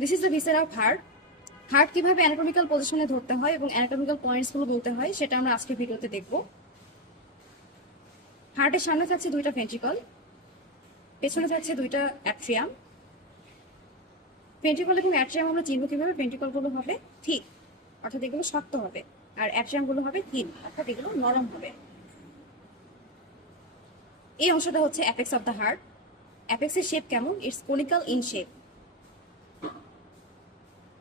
This is the viscera of heart. Heart কিভাবে anatomical পজিশনে ধরতে হয় এবং অ্যানাটমিক্যাল পয়েন্টসগুলো বলতে হয় সেটা আমরা আজকের ভিডিওতে দেখব। হার্টের সামনে থাকছে দুইটা ভেন্ট্রিকল, পেছনে থাকছে দুইটা অ্যাট্রিয়াম। ভেন্ট্রিকল এবং অ্যাট্রিয়াম আমরা চিনব কিভাবে? ভেন্ট্রিকলগুলো হবে ঠিক, অর্থাৎ এগুলো শক্ত হবে, আর অ্যাট্রিয়ামগুলো হবে থিন, অর্থাৎ এগুলো নরম হবে। এই অংশটা হচ্ছে অ্যাপেক্স অফ দ্য হার্ট। অ্যাপেক্সের শেপ কেমন? It's conical in shape.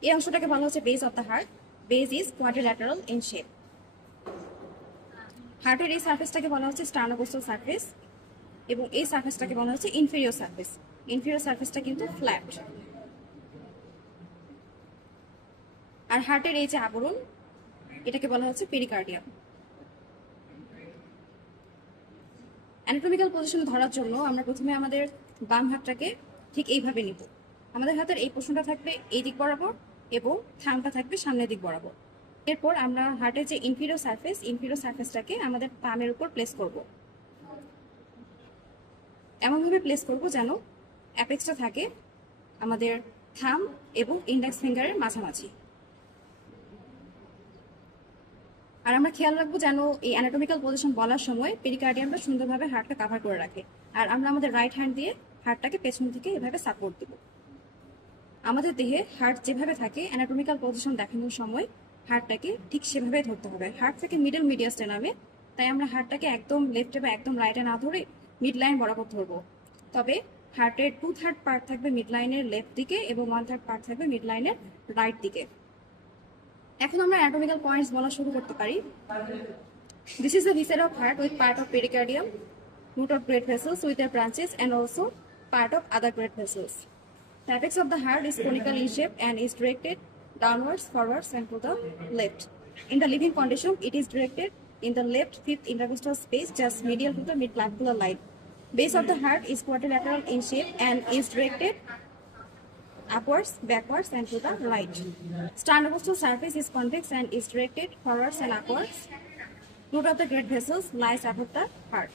এই অংশটাকে বলা হচ্ছে base of the heart. Base is quadrilateral in shape. হার্টের এই সারফেসটাকে বলা হচ্ছে স্টার্নোকোস্টাল সারফেস, এবং এই সারফেসটাকে বলা হচ্ছে ইনফেরিয়র সারফেস। ইনফেরিয়র সারফেসটা কিন্তু ফ্ল্যাট। আর হার্টের এই যে আবরণ, এটাকে বলা হচ্ছে পেরিকার্ডিয়াম। অ্যানাটমিক্যাল পজিশনে ধরার জন্য আমরা প্রথমে আমাদের বাম হাতটাকে ঠিক এইভাবে নিব। আমাদের হাতের এই পোর্শনটা থাকবে এই দিক বরাবর এবং থামটা থাকবে সামনের দিক বরাবর। এরপর আমরা হার্টের যে ইনফেরিয়র সারফেসটাকে আমাদের পামের উপর প্লেস করব। এমনভাবে প্লেস করব যেন অ্যাপেক্সটা থাকে আমাদের থাম এবং ইন্ডেক্স ফিঙ্গারের মাঝামাঝি। আর আমরা খেয়াল রাখবো যেন এই অ্যানাটমিক্যাল পজিশন বলার সময় পেরিকার্ডিয়ামটা সুন্দরভাবে হার্টটা কভার করে রাখে। আর আমরা আমাদের রাইট হ্যান্ড দিয়ে হার্টটাকে পেছন থেকে এভাবে সাপোর্ট দিব। আমাদের দেহে হার্ট যেভাবে থাকে অ্যানাটমিক্যাল পজিশন দেখানোর সময় হার্টটাকে ঠিক সেভাবে ধরতে হবে। হার্ট থেকে মিডল মিডিয়াস্টেনামে, তাই আমরা হার্টটাকে একদম লেফটে বা একদম রাইটে না ধরে মিড লাইন বরাবর ধরবো। তবে হার্টের 2/3 পার্ট থাকবে মিড লাইনের লেফট দিকে এবং 1/3 পার্ট থাকবে মিড লাইনের রাইট দিকে। এখন আমরা অ্যানাটমিক্যাল পয়েন্টস বলা শুরু করতে পারি। This is the viscera of heart with part of pericardium, root of great vessels with their branches, and also part of other great vessels. The apex of the heart is conical in shape and is directed downwards, forwards, and to the left. In the living condition, it is directed in the left fifth intercostal space, just medial to the midclavicular line. Base of the heart is quadrilateral in shape and is directed upwards, backwards, and to the right. Sternocostal surface is convex and is directed forwards and upwards. Root of the great vessels lies above the heart.